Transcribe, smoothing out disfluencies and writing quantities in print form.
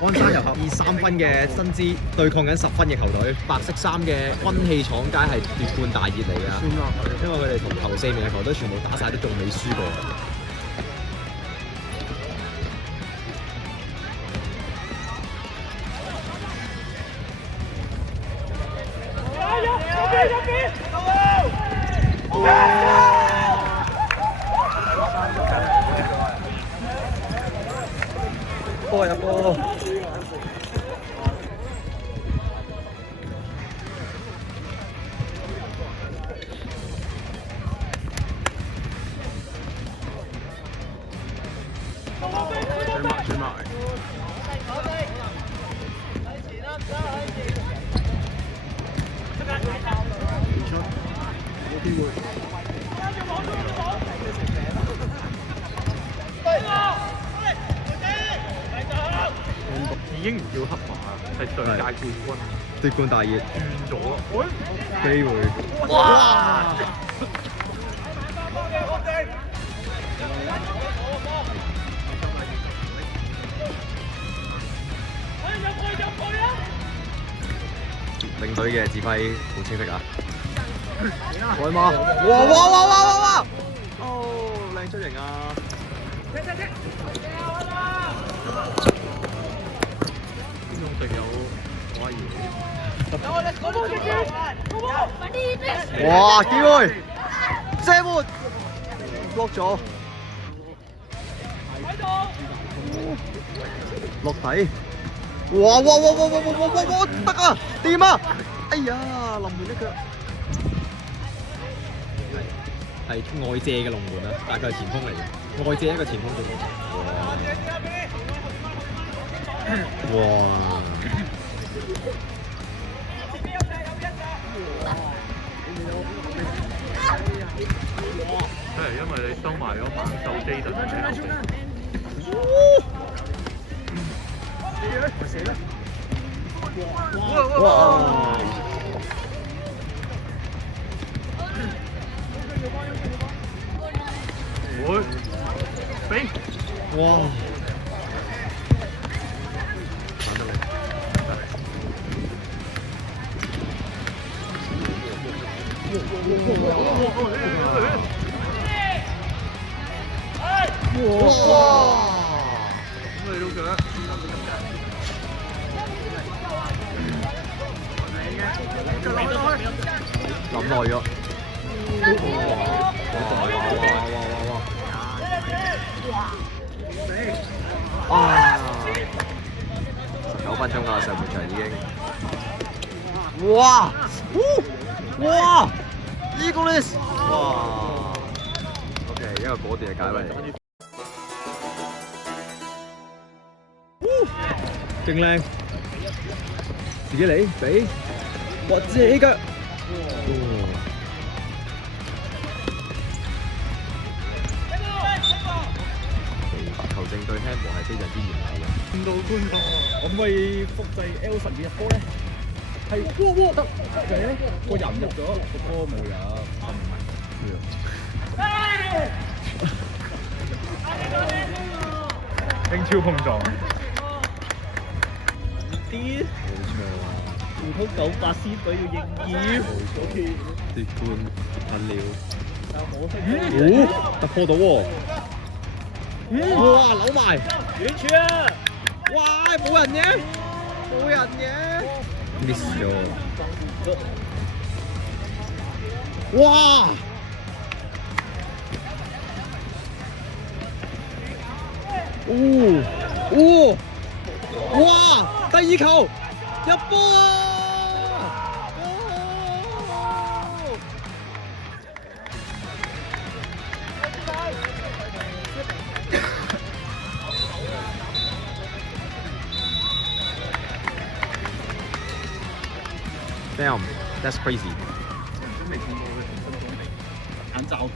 鞍山遊俠以3分嘅薪資對抗緊10分嘅球隊，白色衫嘅軍氣廠街係奪冠大熱嚟㗎，因為佢哋同頭4名嘅球隊全部打晒都仲未輸過。波入波！追埋。有機會。已經唔叫黑馬啦，係上屆冠軍。奪冠大熱。轉咗。機會。哇！領隊嘅指揮好清晰啊！海馬，哇！哦，靚出型啊！邊度仲有可以？哇！機會，射門，block咗，落底。哇！得啊，掂啊！哎呀，臨門一腳，係外借嘅龍門啊，但係佢係前鋒嚟嘅，外借一個前鋒嘅龍門。哇！即係因為你收埋咗猛獸 Jaden 喺後邊。哇！會飛！哇！哇！咁你都覺得？諗耐咗。哇！19分鐘啦，上半場已經。哇！Eagles！ 哇 ！OK， 一個果斷嘅解圍。勁靚！自己嚟，俾！哇！自己腳。球證對 handball 係非常之嚴厲嘅。見到觀眾，可唔可以複製 Elson 嘅入波咧？係，哇得嘅，個人入咗，個波冇入，英超碰撞。啲唔通98仙隊要應驗？奪冠近了。突破到喎！哇！扭埋。遠處啊！哇！冇人嘅，miss 咗。哇！哇！第2球入波啊！Damn, that's crazy. 眼罩。